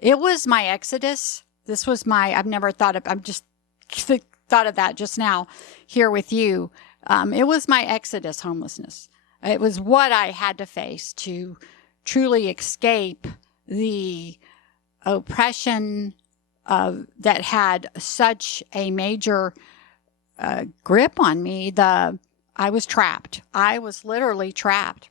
it was my exodus. This was my, I've never thought of, I'm just thought of that just now here with you. It was my exodus homelessness. It was what I had to face to truly escape the oppression that had such a major grip on me. I was trapped. I was literally trapped.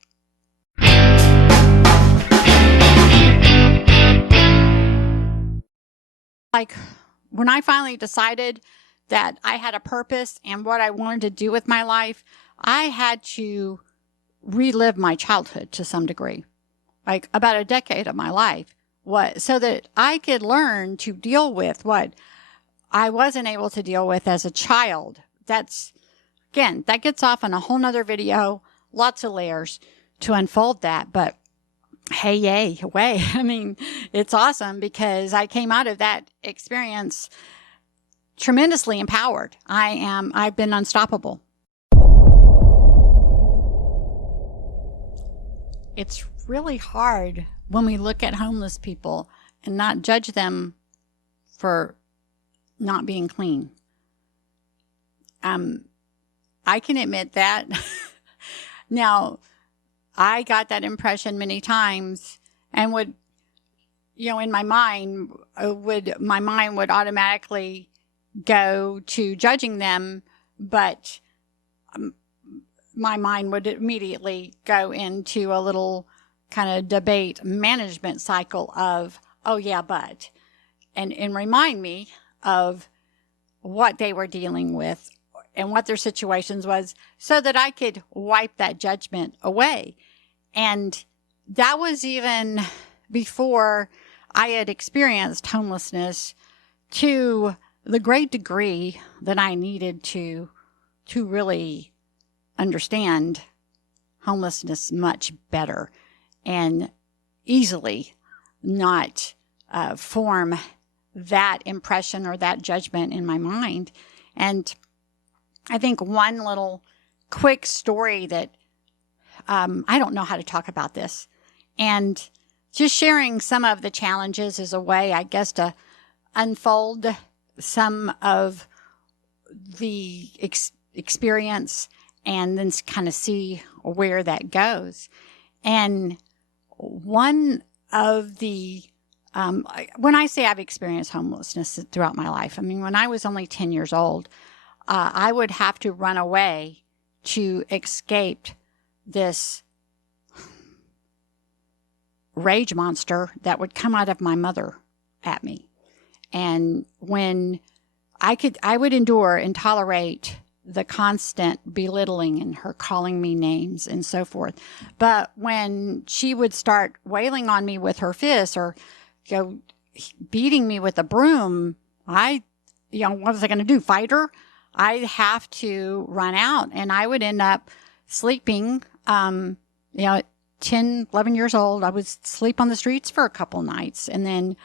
Like when I finally decided that I had a purpose and what I wanted to do with my life, I had to relive my childhood to some degree, like about a decade of my life, so that I could learn to deal with what I wasn't able to deal with as a child. That's, again, that gets off on a whole nother video, lots of layers to unfold that, but hey, yay, way. I mean, it's awesome because I came out of that experience tremendously empowered. I've been unstoppable. It's really hard when we look at homeless people and not judge them for not being clean. I can admit that. Now, I got that impression many times and would, in my mind, my mind would automatically go to judging them, but my mind would immediately go into a little kind of debate management cycle of, oh yeah, but, and remind me of what they were dealing with and what their situations was so that I could wipe that judgment away. And that was even before I had experienced homelessness to the great degree that I needed to really understand homelessness much better and easily not form that impression or that judgment in my mind. And I think one little quick story that I don't know how to talk about this, and just sharing some of the challenges is a way, I guess, to unfold some of the experience and then kind of see where that goes. And one of the, when I say I've experienced homelessness throughout my life, I mean, when I was only 10 years old, I would have to run away to escape this rage monster that would come out of my mother at me. And when I would endure and tolerate the constant belittling and her calling me names and so forth. But when she would start wailing on me with her fists or beating me with a broom, what was I going to do? Fight her? I'd have to run out, and I would end up sleeping. At 10, 11 years old, I would sleep on the streets for a couple nights and then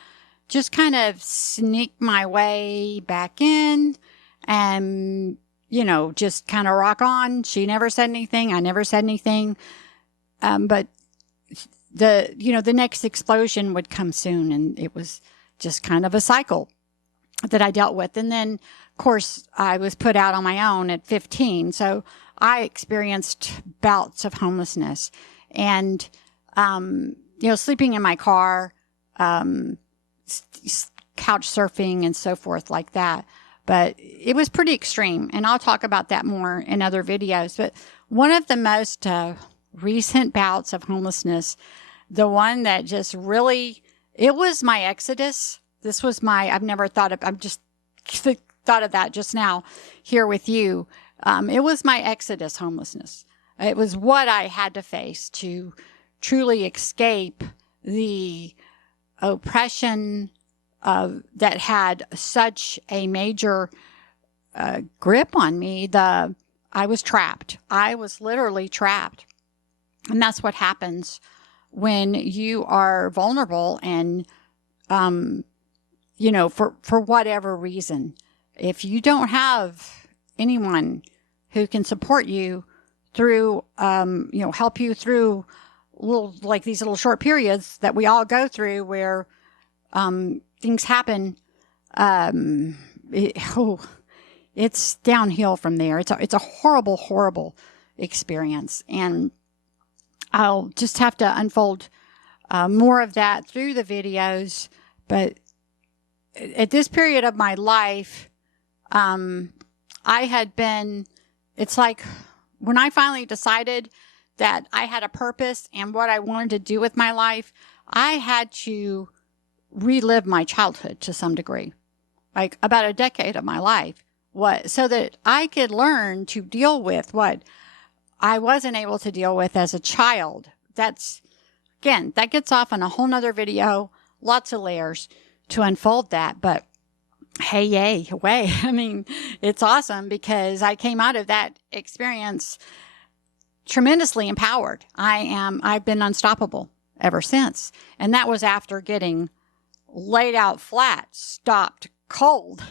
just kind of sneak my way back in and, just kind of rock on. She never said anything. I never said anything. But the next explosion would come soon, and it was just kind of a cycle that I dealt with. And then, of course, I was put out on my own at 15. So I experienced bouts of homelessness and, sleeping in my car, couch surfing and so forth like that. But it was pretty extreme, and I'll talk about that more in other videos. But one of the most recent bouts of homelessness, the one that just really, it was my exodus. This was I've never thought of, I'm just thought of that just now here with you. It was my exodus homelessness. It was what I had to face to truly escape the oppression that had such a major grip on me. I was trapped. I was literally trapped. And that's what happens when you are vulnerable and, for whatever reason. If you don't have anyone who can support you through, help you through these little short periods that we all go through where things happen, it's downhill from there. It's a horrible, horrible experience. And I'll just have to unfold more of that through the videos. But at this period of my life, it's like when I finally decided that I had a purpose and what I wanted to do with my life, I had to relive my childhood to some degree, like about a decade of my life, so that I could learn to deal with what I wasn't able to deal with as a child. That gets off on a whole nother video, lots of layers to unfold that. But hey, yay, way. I mean, it's awesome because I came out of that experience tremendously empowered. I've been unstoppable ever since. And that was after getting laid out flat, stopped cold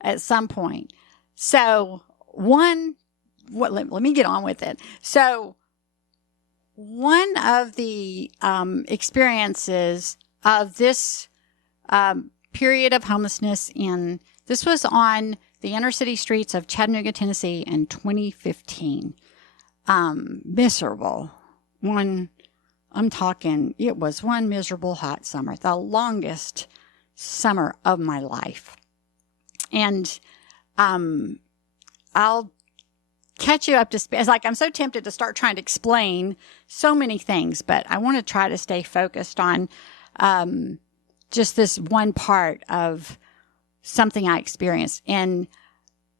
at some point. So let me get on with it. So one of the experiences of this period of homelessness this was on the inner city streets of Chattanooga, Tennessee in 2015. Miserable. It was one miserable hot summer, the longest summer of my life. And I'll catch you up to speed. It's like I'm so tempted to start trying to explain so many things, but I want to try to stay focused on just this one part of something I experienced. And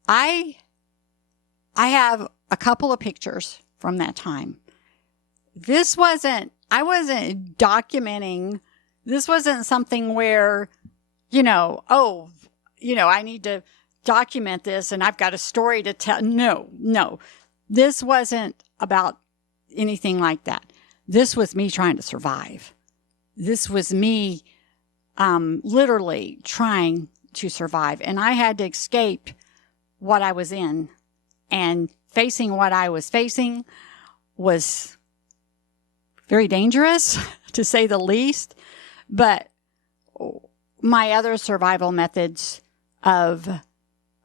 I have a couple of pictures from that time. I wasn't documenting. This wasn't something where, I need to document this and I've got a story to tell. No, this wasn't about anything like that. This was me trying to survive. This was me literally trying to survive. And I had to escape what I was in, and facing what I was facing was very dangerous, to say the least. But my other survival methods of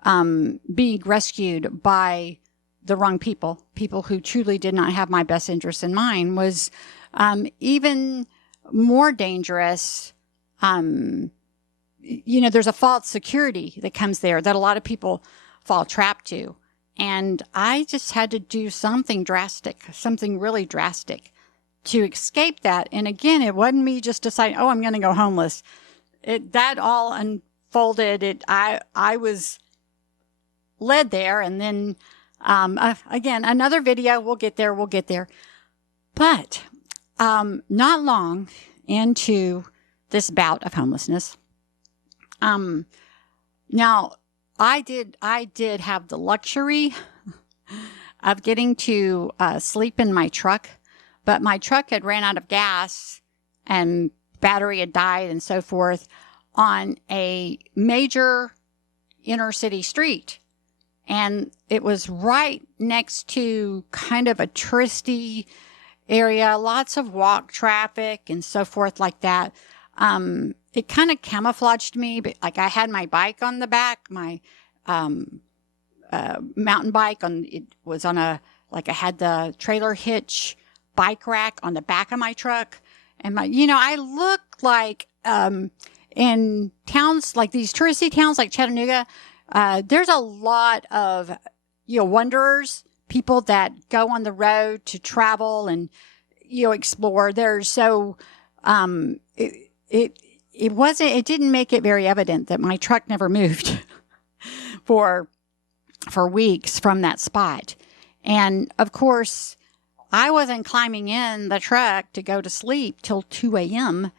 being rescued by the wrong people who truly did not have my best interest in mind, was even more dangerous. There's a false security that comes there that a lot of people fall trapped to. And I just had to do something really drastic to escape that. And again, it wasn't me just deciding, I'm going to go homeless. That all unfolded. I was led there. And then, again, another video, we'll get there. But, not long into this bout of homelessness, now I did have the luxury of getting to sleep in my truck, but my truck had ran out of gas and battery had died and so forth on a major inner city street. And it was right next to kind of a touristy area, lots of walk traffic and so forth like that. It kind of camouflaged me, but like I had my bike on the back, my mountain bike I had the trailer hitch bike rack on the back of my truck. And I look like, in towns like these touristy towns like Chattanooga, there's a lot of, wanderers, people that go on the road to travel and, explore. It didn't make it very evident that my truck never moved for weeks from that spot. And of course, I wasn't climbing in the truck to go to sleep till 2 a.m.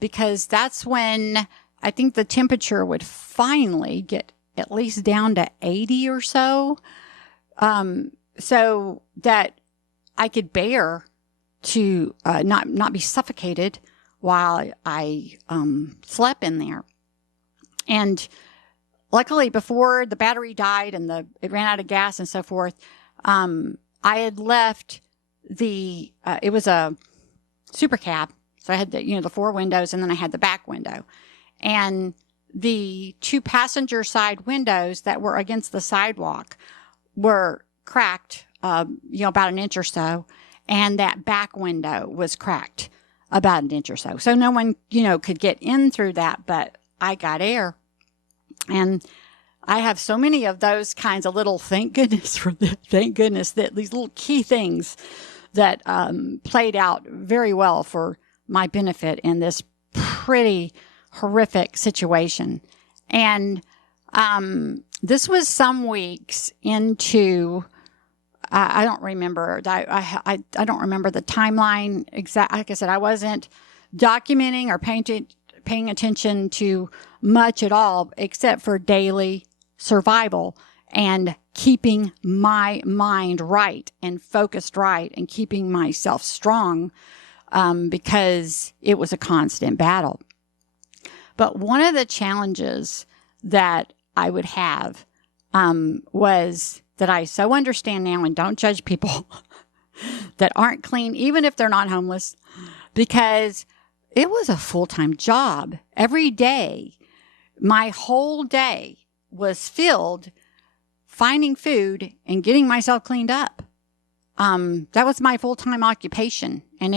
because that's when I think the temperature would finally get at least down to 80 or so. So that I could bear to not be suffocated while I slept in there. And luckily, before the battery died and it ran out of gas and so forth, I had left it was a super cab. So I had the 4 windows and then I had the back window. and the 2 passenger side windows that were against the sidewalk were cracked, about an inch or so. And that back window was cracked about an inch or so. So no one, could get in through that, but I got air. And I have so many of those kinds of little thank goodness that these little key things that played out very well for my benefit in this pretty horrific situation. And this was some weeks into, I don't remember. I don't remember the timeline exact. Like I said, I wasn't documenting or paying attention to much at all, except for daily survival and keeping my mind right and focused right and keeping myself strong, because it was a constant battle. But one of the challenges that I would have was that I so understand now, and don't judge people that aren't clean, even if they're not homeless, because it was a full-time job. Every day, my whole day was filled finding food and getting myself cleaned up. That was my full-time occupation, and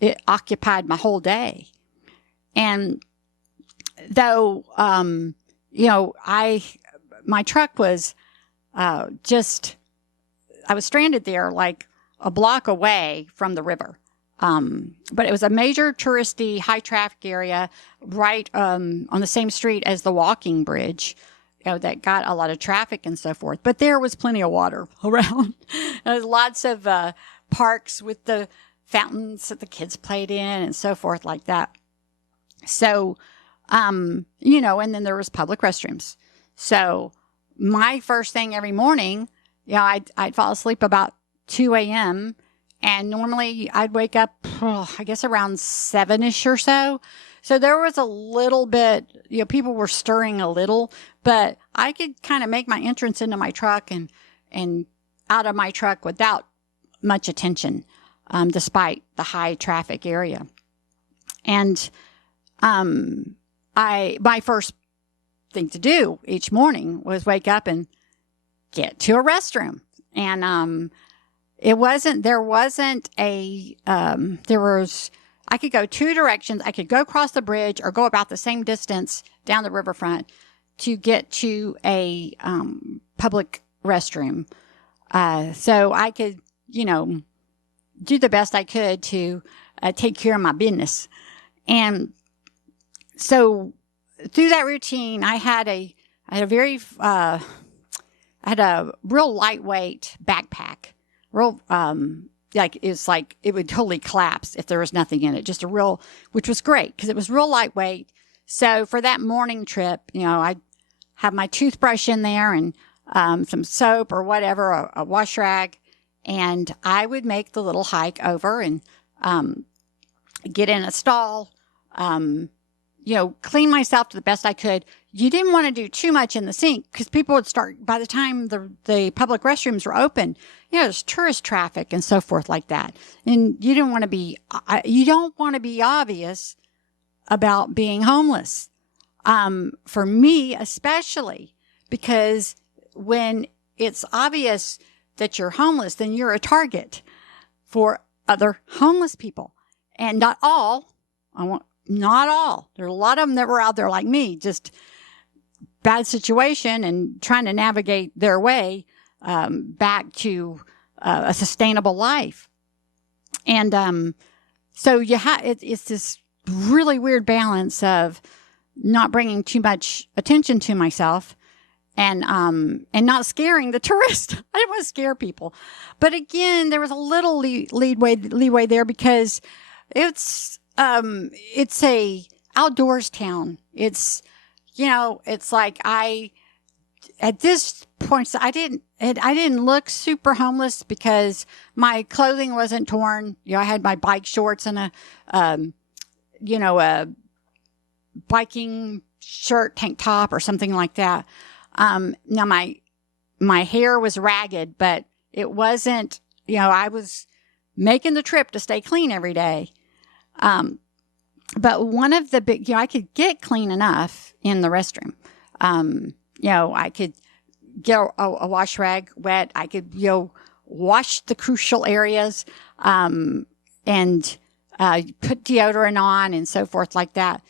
it occupied my whole day. And though, my truck was I was stranded there like a block away from the river. But it was a major touristy, high traffic area right on the same street as the walking bridge, that got a lot of traffic and so forth. But there was plenty of water around. There was lots of parks with the fountains that the kids played in and so forth like that. So, and then there was public restrooms. So my first thing every morning, I'd fall asleep about 2 a.m. And normally I'd wake up, I guess around 7-ish or so. So there was a little bit, people were stirring a little, but I could kind of make my entrance into my truck and out of my truck without much attention, despite the high traffic area. And, my first thing to do each morning was wake up and get to a restroom. And, I could go 2 directions. I could go across the bridge or go about the same distance down the riverfront to get to a, public restroom. So I could, do the best I could to, take care of my business. And so through that routine, I had a real lightweight backpack. Real, it would totally collapse if there was nothing in it. Which was great because it was real lightweight. So for that morning trip, I'd have my toothbrush in there and some soap or whatever, a wash rag, and I would make the little hike over and get in a stall, clean myself to the best I could. You didn't want to do too much in the sink because people would start, by the time the public restrooms were open, there's tourist traffic and so forth like that. And you don't want to be obvious about being homeless. For me, especially, because when it's obvious that you're homeless, then you're a target for other homeless people. And not all. There are a lot of them that were out there like me, just bad situation and trying to navigate their way back to a sustainable life. And so it's this really weird balance of not bringing too much attention to myself and not scaring the tourist. I didn't want to scare people. But again, there was a little leeway there because it's a outdoors town. It's like at this point, so I didn't look super homeless because my clothing wasn't torn. I had my bike shorts and a biking shirt, tank top or something like that. Now my hair was ragged, but it wasn't, I was making the trip to stay clean every day. but one of the big, I could get clean enough in the restroom. I could get a wash rag wet. I could, wash the crucial areas, and put deodorant on and so forth like that.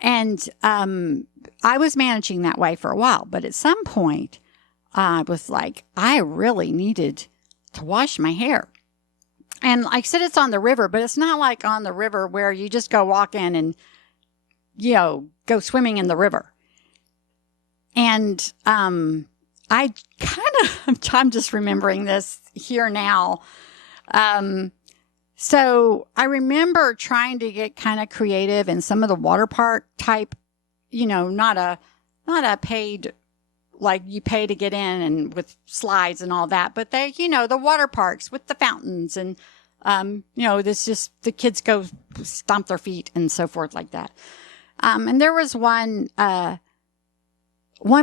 And I was managing that way for a while. But at some point, I was like, I really needed to wash my hair. And like I said, it's on the river, but it's not like on the river where you just go walk in and, go swimming in the river. And I I'm just remembering this here now. So I remember trying to get kind of creative in some of the water park type, not a paid, like you pay to get in and with slides and all that, but they, the water parks with the fountains and, this just, the kids go stomp their feet and so forth like that. And there was one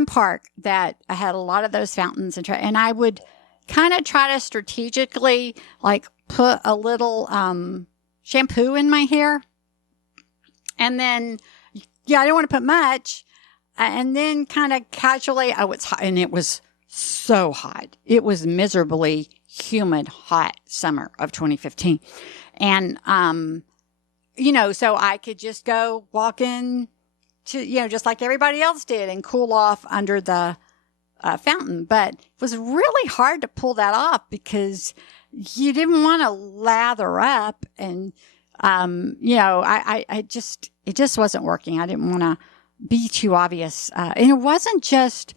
park that I had a lot of those fountains and I would kind of try to strategically like put a little shampoo in my hair. And then, I didn't want to put much. And then kind of casually, it's hot, and it was so hot. It was miserably humid, hot summer of 2015. And, so I could just go walk in to, just like everybody else did and cool off under the fountain. But it was really hard to pull that off because you didn't want to lather up and, it just wasn't working. I didn't want to be too obvious. And it wasn't just,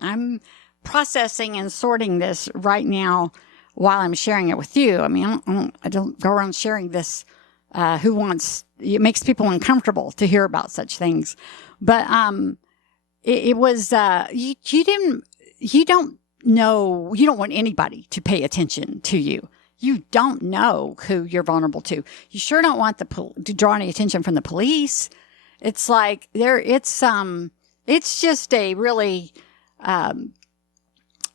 I'm processing and sorting this right now while I'm sharing it with you. I mean, I don't go around sharing this, it makes people uncomfortable to hear about such things. But, it was, you don't want anybody to pay attention to you. You don't know who you're vulnerable to. You sure don't want to draw any attention from the police. It's like it's just a really,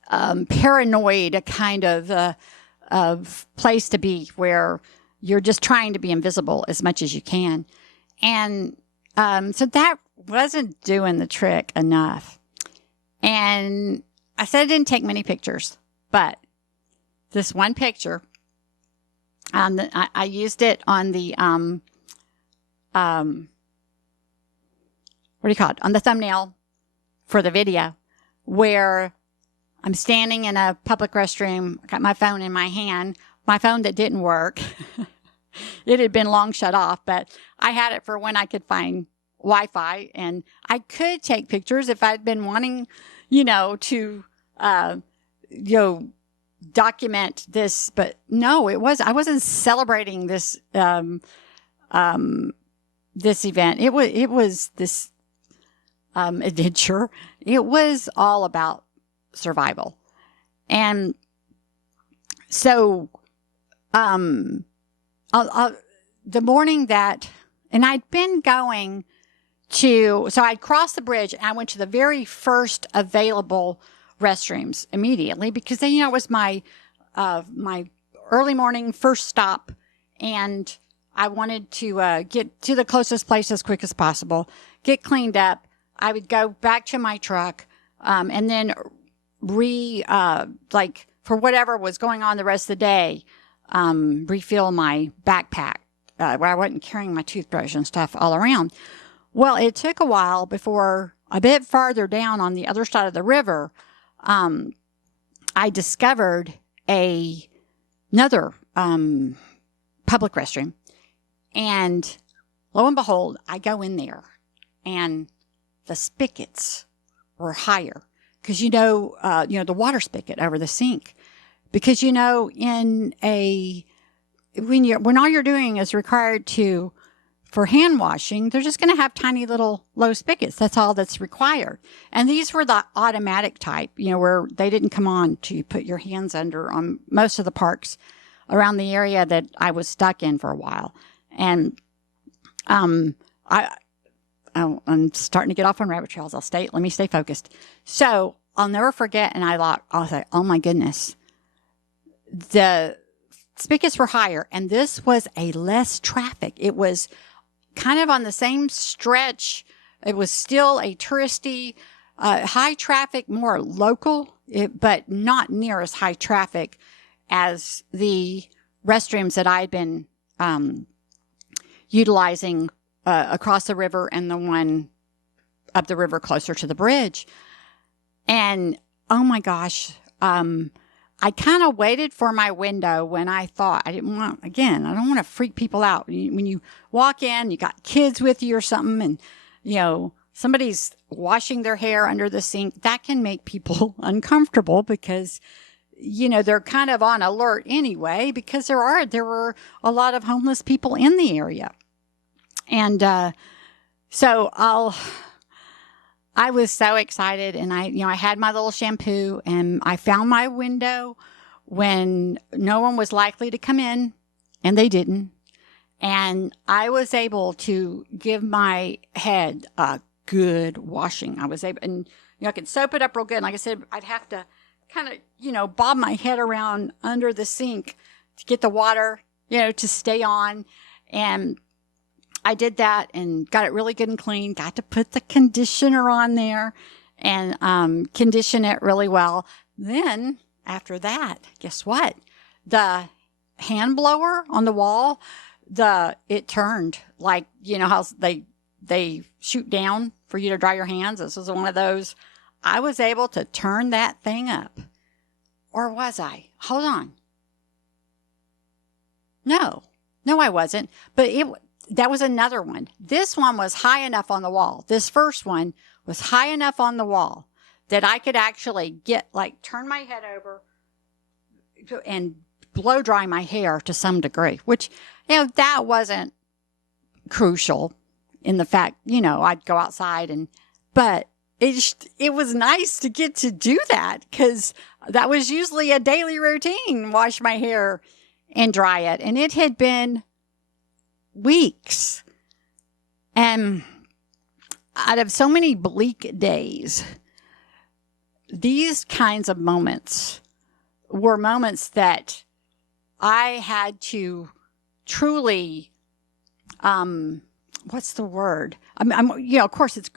paranoid kind of place to be where you're just trying to be invisible as much as you can. And, so that wasn't doing the trick enough. And I said I didn't take many pictures, but this one picture, I used it on the, what do you call it? On the thumbnail for the video where I'm standing in a public restroom, got my phone in my hand, my phone that didn't work. It had been long shut off, but I had it for when I could find Wi-Fi, and I could take pictures if I'd been wanting, to, document this, but no, I wasn't celebrating this, this event. It was this, adventure. It was all about survival. And so, the morning that, and I'd been going so I'd crossed the bridge and I went to the very first available restrooms immediately because then, it was my early morning first stop, and I wanted to get to the closest place as quick as possible, get cleaned up. I would go back to my truck, and then for whatever was going on the rest of the day, refill my backpack, where I wasn't carrying my toothbrush and stuff all around. Well, it took a while before, a bit farther down on the other side of the river, I discovered another public restroom, and lo and behold, I go in there, and the spigots were higher because the water spigot over the sink, because when all you're doing is required for hand washing, they're just going to have tiny little low spigots. That's all that's required. And these were the automatic type, where they didn't come on to put your hands under on most of the parks around the area that I was stuck in for a while. And, I'm starting to get off on rabbit trails. Let me stay focused. So I'll never forget. And I'll say, oh my goodness, the spigots were higher, and this was a less traffic. It was kind of on the same stretch. It was still a touristy, high traffic, more local, but not near as high traffic as the restrooms that I'd been utilizing across the river and the one up the river closer to the bridge. And oh my gosh, I kind of waited for my window when I thought I don't want to freak people out. When you walk in, you got kids with you or something, and, you know, somebody's washing their hair under the sink. That can make people uncomfortable because, you know, they're kind of on alert anyway, because there were a lot of homeless people in the area. And, so I was so excited, and I had my little shampoo, and I found my window when no one was likely to come in, and they didn't. And I was able to give my head a good washing. I was able, and I could soap it up real good. And like I said, I'd have to kind of, bob my head around under the sink to get the water, to stay on. And I did that and got it really good and clean. Got to put the conditioner on there and condition it really well. Then after that, guess what? The hand blower on the wall, it turned like, how they shoot down for you to dry your hands. This was one of those. I was able to turn that thing up. Or was I? Hold on. No, I wasn't. But that was another one. This one was high enough on the wall. This first one was high enough on the wall that I could actually turn my head over and blow dry my hair to some degree, which, that wasn't crucial in the fact, I'd go outside but it was nice to get to do that, because that was usually a daily routine, wash my hair and dry it. And it had been weeks. And out of so many bleak days, these kinds of moments were moments that I had to truly, what's the word? Of course it's,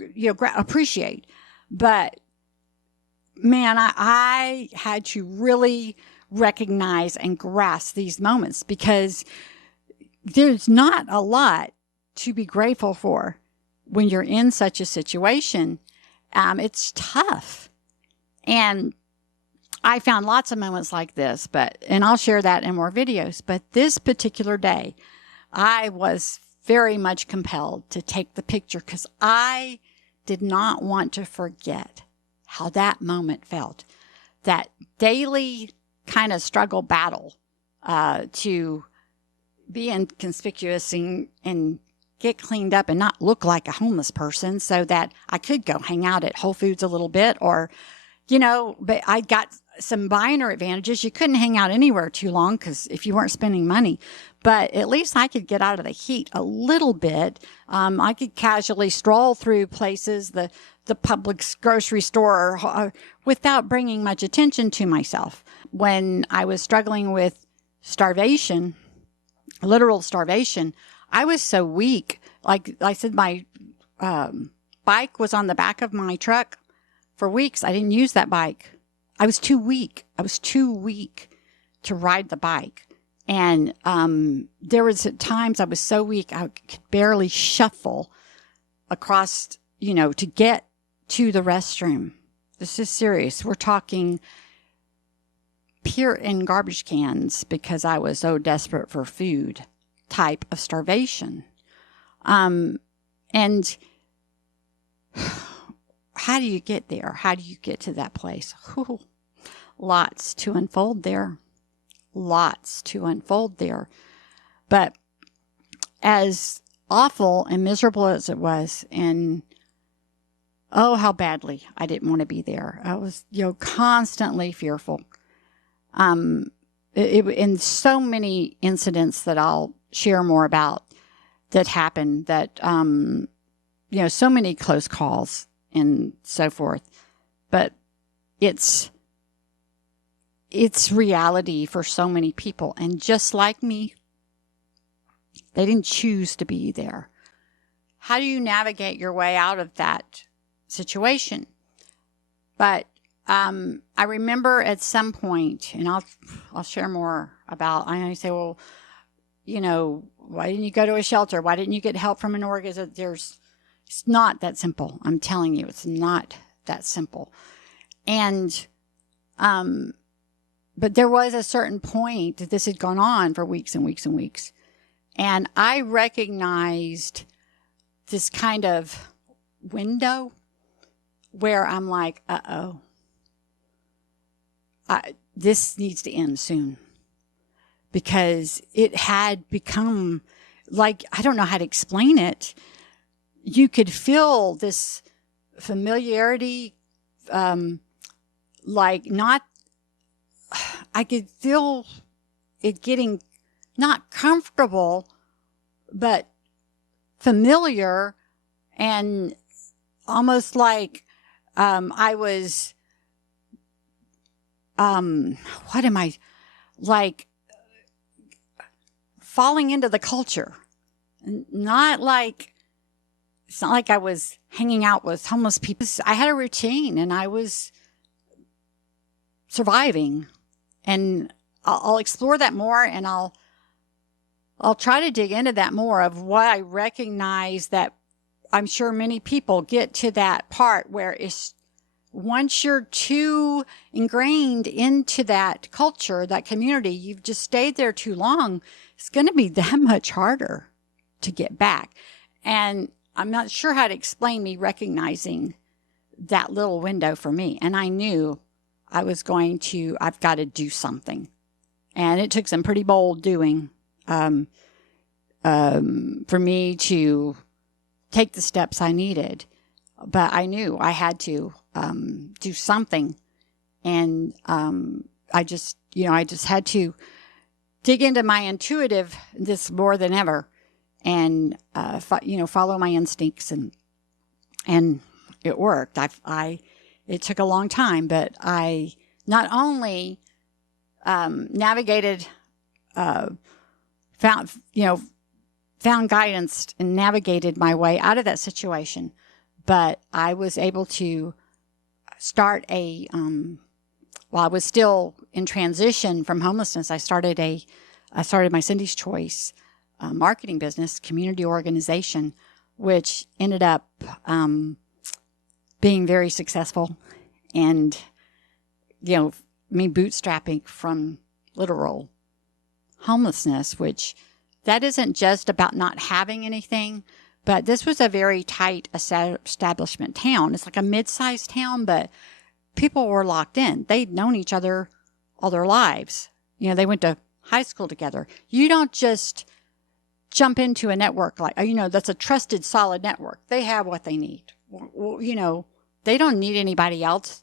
appreciate, but man, I had to really recognize and grasp these moments, because there's not a lot to be grateful for when you're in such a situation. It's tough. And I found lots of moments like this, and I'll share that in more videos. But this particular day, I was very much compelled to take the picture, because I did not want to forget how that moment felt. That daily kind of struggle battle to be inconspicuous and get cleaned up and not look like a homeless person, so that I could go hang out at Whole Foods a little bit, or, but I got some minor advantages. You couldn't hang out anywhere too long, because if you weren't spending money, but at least I could get out of the heat a little bit. I could casually stroll through places, the Publix grocery store, without bringing much attention to myself. When I was struggling with starvation, literal starvation, I was so weak. Like I said, my bike was on the back of my truck for weeks. I didn't use that bike. I was too weak. I was too weak to ride the bike. And there was times I was so weak I could barely shuffle across, to get to the restroom. This is serious. We're talking peer in garbage cans, because I was so desperate for food type of starvation. And how do you get there? How do you get to that place? Whew. Lots to unfold there. Lots to unfold there. But as awful and miserable as it was, and oh, how badly I didn't want to be there. I was, constantly fearful. In so many incidents that I'll share more about that happened, that, so many close calls and so forth. But it's it's reality for so many people. And just like me, they didn't choose to be there. How do you navigate your way out of that situation? But I remember at some point, and I'll share more about, I know you say, well, you know, why didn't you go to a shelter? Why didn't you get help from an organization? It's not that simple. I'm telling you, it's not that simple. And, but there was a certain point that this had gone on for weeks and weeks and weeks. And I recognized this kind of window where I'm like, uh-oh, this needs to end soon. Because it had become like, I don't know how to explain it. You could feel this familiarity, like not, I could feel it getting not comfortable, but familiar, and almost like I was, what am I, like falling into the culture. Not like, it's not like I was hanging out with homeless people. I had a routine and I was surviving, and I'll explore that more, and I'll try to dig into that more of what I recognize that I'm sure many people get to that part where it's, once you're too ingrained into that culture, that community, you've just stayed there too long, it's going to be that much harder to get back. And I'm not sure how to explain me recognizing that little window for me. And I knew I've got to do something. And it took some pretty bold doing for me to take the steps I needed. But I knew I had to do something. And I just had to dig into my intuitive this more than ever, and follow my instincts, and it worked. It took a long time, but I not only navigated, found guidance and navigated my way out of that situation, but I was able to start while I was still in transition from homelessness, I started my Cindy's Choice marketing business, community organization, which ended up being very successful, and me bootstrapping from literal homelessness, which that isn't just about not having anything, but this was a very tight establishment town. It's like a mid-sized town, but people were locked in. They'd known each other all their lives. They went to high school together. You don't just jump into a network like, that's a trusted, solid network. They have what they need. They don't need anybody else.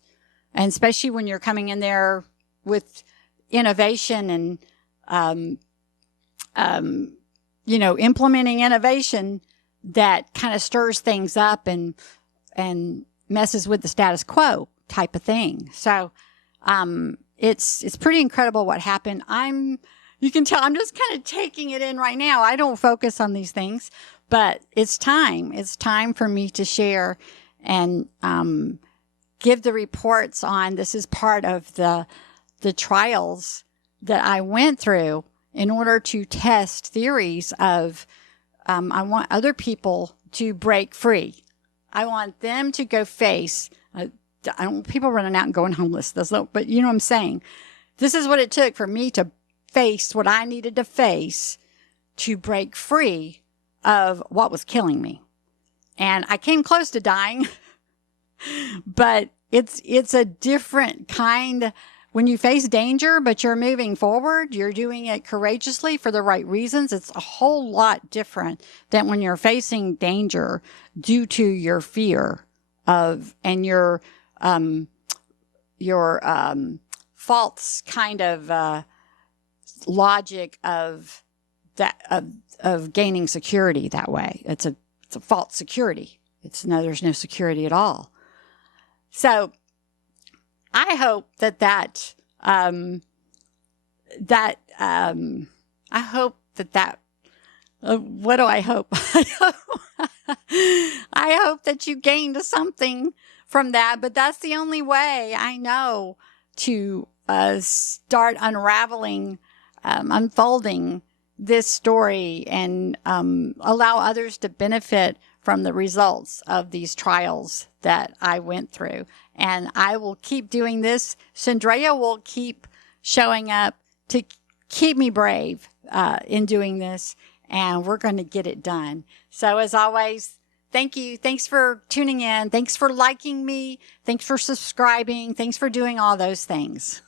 And especially when you're coming in there with innovation and, implementing innovation that kind of stirs things up and messes with the status quo type of thing. So, it's pretty incredible what happened. You can tell I'm just kind of taking it in right now. I don't focus on these things, but it's time. It's time for me to share and, give the reports on, this is part of the trials that I went through in order to test theories of, I want other people to break free. I want them to go face, I don't want people running out and going homeless. But you know what I'm saying? This is what it took for me to face what I needed to face to break free of what was killing me. And I came close to dying, but it's a different kind. When you face danger, but you're moving forward, you're doing it courageously for the right reasons. It's a whole lot different than when you're facing danger due to your fear of, and your false kind of, logic of that, of gaining security that way. It's a false security. There's no security at all. So I hope that that I hope that what do I hope? I hope that you gained something from that, but that's the only way I know to start unraveling, unfolding this story and allow others to benefit from the results of these trials that I went through. And I will keep doing this. Chandrea will keep showing up to keep me brave in doing this, and we're going to get it done. So as always, thank you. Thanks for tuning in. Thanks for liking me. Thanks for subscribing. Thanks for doing all those things.